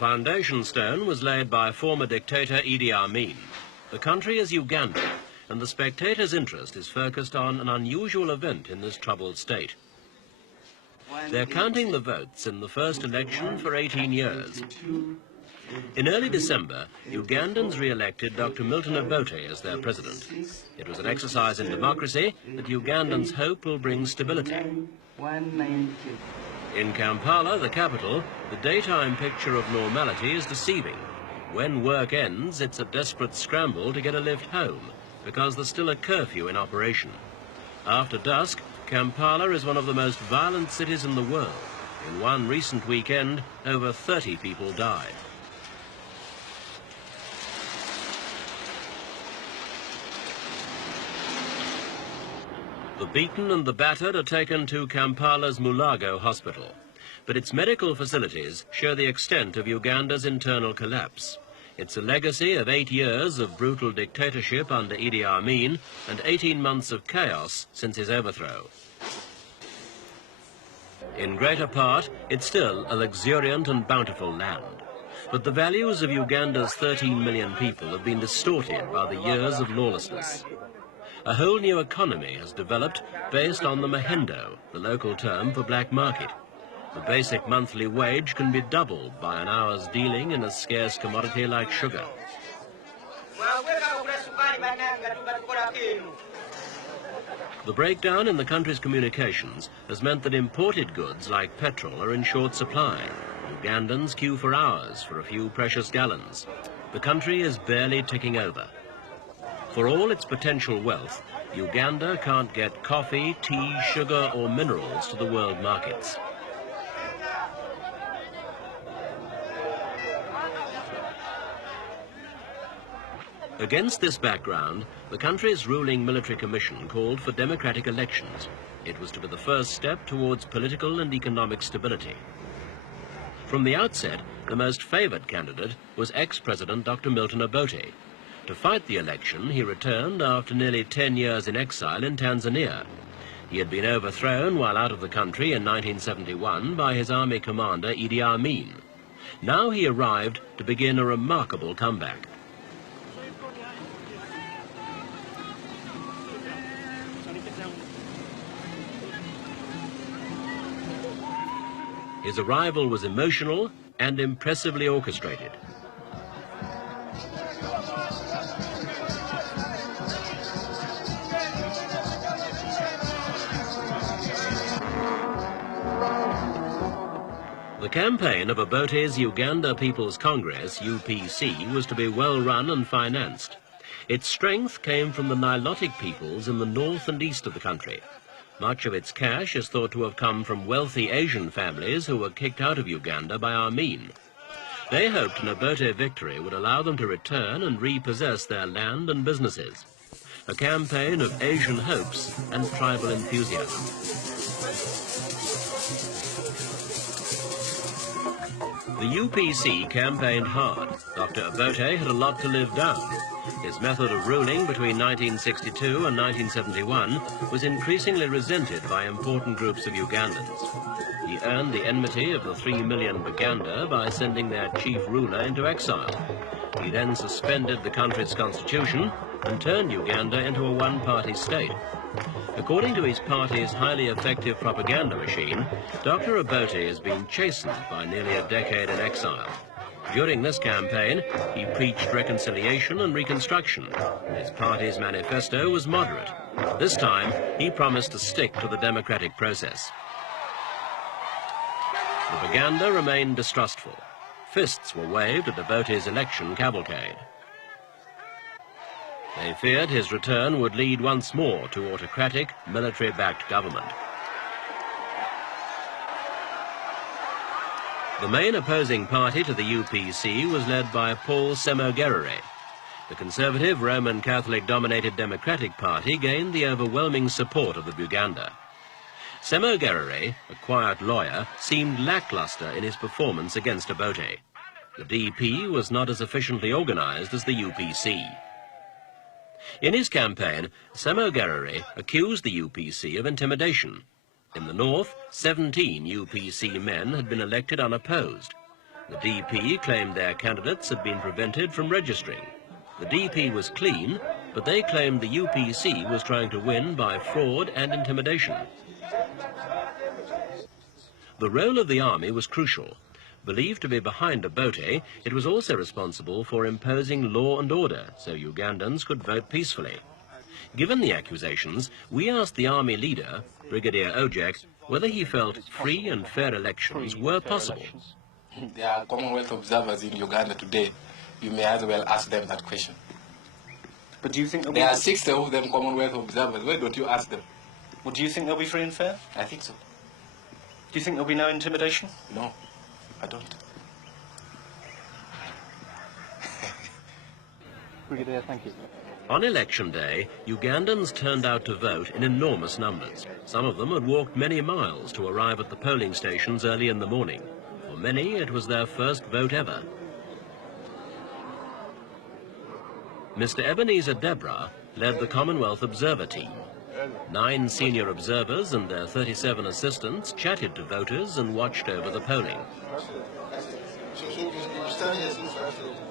foundation stone was laid by former dictator Idi Amin. The country is Uganda, and the spectators' interest is focused on an unusual event in this troubled state. They're counting the votes in the first election for 18 years. In early December, Ugandans re-elected Dr. Milton Obote as their president. It was an exercise in democracy that Ugandans hope will bring stability. In Kampala, the capital, the daytime picture of normality is deceiving. When work ends, it's a desperate scramble to get a lift home, because there's still a curfew in operation. After dusk, Kampala is one of the most violent cities in the world. In one recent weekend, over 30 people died. The beaten and the battered are taken to Kampala's Mulago hospital, but its medical facilities show the extent of Uganda's internal collapse. It's a legacy of 8 years of brutal dictatorship under Idi Amin and 18 months of chaos since his overthrow. In greater part, it's still a luxuriant and bountiful land, but the values of Uganda's 13 million people have been distorted by the years of lawlessness. A whole new economy has developed based on the mahendo, the local term for black market. The basic monthly wage can be doubled by an hour's dealing in a scarce commodity like sugar. The breakdown in the country's communications has meant that imported goods like petrol are in short supply. Ugandans queue for hours for a few precious gallons. The country is barely ticking over. For all its potential wealth, Uganda can't get coffee, tea, sugar or minerals to the world markets. Against this background, the country's ruling military commission called for democratic elections. It was to be the first step towards political and economic stability. From the outset, the most favoured candidate was ex-President Dr. Milton Obote. To fight the election, he returned after nearly 10 years in exile in Tanzania. He had been overthrown while out of the country in 1971 by his army commander Idi Amin. Now he arrived to begin a remarkable comeback. His arrival was emotional and impressively orchestrated. The campaign of Obote's Uganda People's Congress, UPC, was to be well run and financed. Its strength came from the Nilotic peoples in the north and east of the country. Much of its cash is thought to have come from wealthy Asian families who were kicked out of Uganda by Amin. They hoped an Obote victory would allow them to return and repossess their land and businesses. A campaign of Asian hopes and tribal enthusiasm. The UPC campaigned hard. Dr. Obote had a lot to live down. His method of ruling between 1962 and 1971 was increasingly resented by important groups of Ugandans. He earned the enmity of the 3 million Baganda by sending their chief ruler into exile. He then suspended the country's constitution and turned Uganda into a one-party state. According to his party's highly effective propaganda machine, Dr. Obote has been chastened by nearly a decade in exile. During this campaign, he preached reconciliation and reconstruction. His party's manifesto was moderate. This time, he promised to stick to the democratic process. The Baganda remained distrustful. Fists were waved at Obote's election cavalcade. They feared his return would lead once more to autocratic, military-backed government. The main opposing party to the UPC was led by Paul Semogerere. The conservative Roman Catholic-dominated Democratic Party gained the overwhelming support of the Buganda. Semogerere, a quiet lawyer, seemed lackluster in his performance against Obote. The DP was not as efficiently organized as the UPC. In his campaign, Semogerere accused the UPC of intimidation. In the north, 17 UPC men had been elected unopposed. The DP claimed their candidates had been prevented from registering. The DP was clean, but they claimed the UPC was trying to win by fraud and intimidation. The role of the army was crucial. Believed to be behind Obote, it was also responsible for imposing law and order so Ugandans could vote peacefully. Given the accusations, we asked the army leader, Brigadier Ojek, whether he felt free and fair elections were possible. There are Commonwealth observers in Uganda today. You may as well ask them that question. But do you think there are 60 of them Commonwealth observers? Why don't you ask them? Well, do you think they'll be free and fair? I think so. Do you think there'll be no intimidation? No, I don't. Brigadier, thank you. On election day, Ugandans turned out to vote in enormous numbers. Some of them had walked many miles to arrive at the polling stations early in the morning. For many, it was their first vote ever. Mr. Ebenezer Debra led the Commonwealth Observer team. 9 senior observers and their 37 assistants chatted to voters and watched over the polling.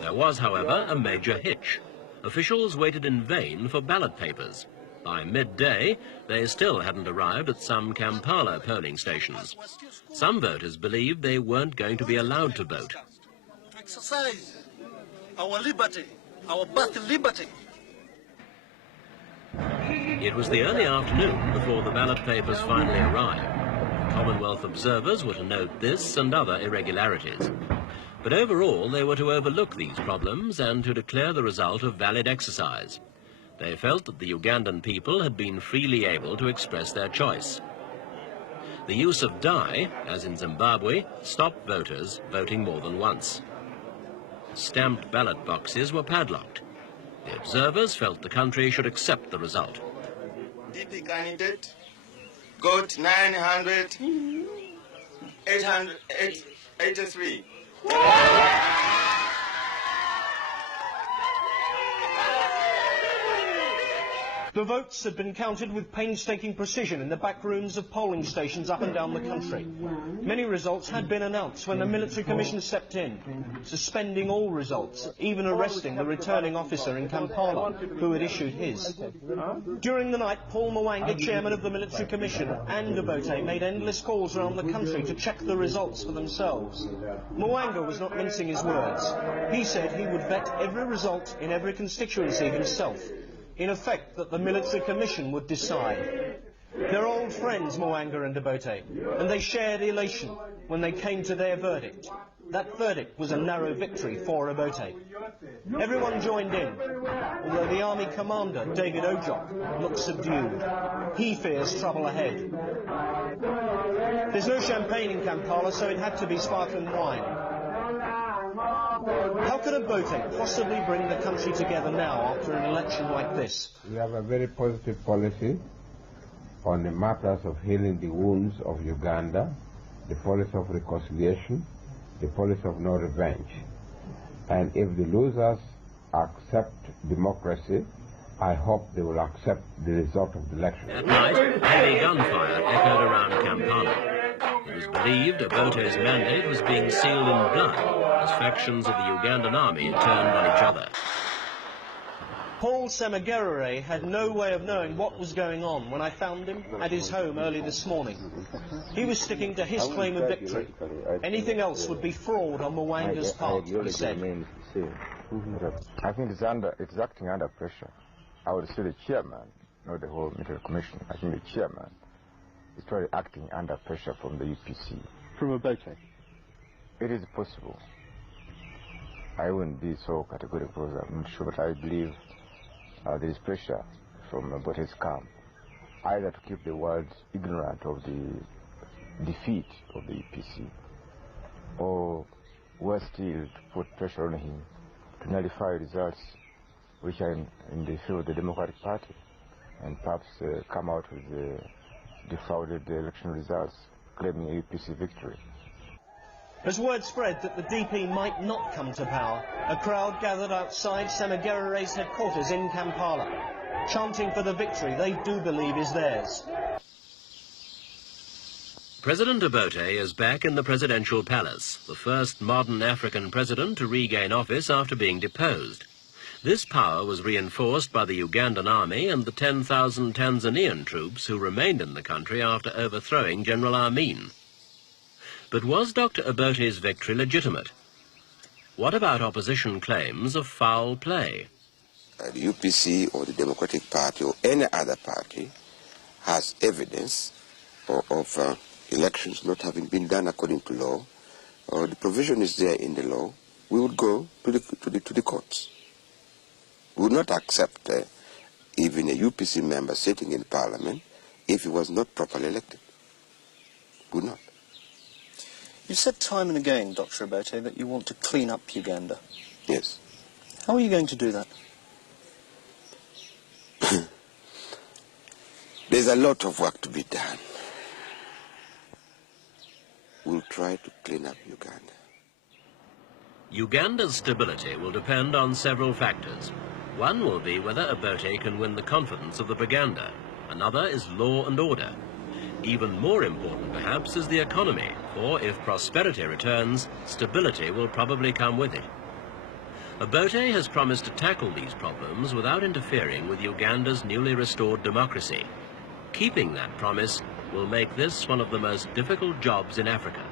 There was, however, a major hitch. Officials waited in vain for ballot papers. By midday, they still hadn't arrived at some Kampala polling stations. Some voters believed they weren't going to be allowed to vote. To exercise our liberty, our birth liberty. It was the early afternoon before the ballot papers finally arrived. Commonwealth observers were to note this and other irregularities. But overall, they were to overlook these problems and to declare the result a valid exercise. They felt that the Ugandan people had been freely able to express their choice. The use of die, as in Zimbabwe, stopped voters voting more than once. Stamped ballot boxes were padlocked. The observers felt the country should accept the result. DP candidate got 983. The votes had been counted with painstaking precision in the back rooms of polling stations up and down the country. Many results had been announced when the military commission stepped in, suspending all results, even arresting the returning officer in Kampala who had issued his. During the night, Paul Mwanga, chairman of the military commission, and Obote made endless calls around the country to check the results for themselves. Mwanga was not mincing his words. He said he would vet every result in every constituency himself. In effect, that the military commission would decide. They're old friends, Mwanga and Obote, and they shared elation when they came to their verdict. That verdict was a narrow victory for Obote. Everyone joined in, although the army commander, David Ojok, looked subdued. He fears trouble ahead. There's no champagne in Kampala, so it had to be sparkling wine. How could Obote possibly bring the country together now after an election like this? We have a very positive policy on the matters of healing the wounds of Uganda, the policy of reconciliation, the policy of no revenge. And if the losers accept democracy, I hope they will accept the result of the election. At night, heavy gunfire echoed around Kampala. It was believed Obote's mandate was being sealed in blood as factions of the Ugandan army turned on each other. Paul Semagerere had no way of knowing what was going on when I found him at his home early this morning. He was sticking to his claim of victory. Anything else would be fraud on Mwanga's part, he said. I think it's acting under pressure. I would say the chairman, not the whole military commission. I think the chairman is probably acting under pressure from the UPC. From Obote? It is possible. I wouldn't be so categorical, I'm not sure, but I believe there is pressure from Obote's camp, either to keep the world ignorant of the defeat of the UPC, or worse still, to put pressure on him to nullify results which are in the field of the Democratic Party, and perhaps come out with defrauded election results, claiming a UPC victory. As word spread that the DP might not come to power, a crowd gathered outside Semagerere's headquarters in Kampala, chanting for the victory they do believe is theirs. President Obote is back in the presidential palace, the first modern African president to regain office after being deposed. This power was reinforced by the Ugandan army and the 10,000 Tanzanian troops who remained in the country after overthrowing General Amin. But was Dr. Obote's victory legitimate? What about opposition claims of foul play? The UPC or the Democratic Party or any other party has evidence of elections not having been done according to law, or the provision is there in the law, we would go to the courts. We would not accept even a UPC member sitting in Parliament if he was not properly elected. We would not. You said time and again, Dr. Obote, that you want to clean up Uganda. Yes. How are you going to do that? There's a lot of work to be done. We'll try to clean up Uganda. Uganda's stability will depend on several factors. One will be whether Obote can win the confidence of the Baganda. Another is law and order. Even more important, perhaps, is the economy, for if prosperity returns, stability will probably come with it. Obote has promised to tackle these problems without interfering with Uganda's newly restored democracy. Keeping that promise will make this one of the most difficult jobs in Africa.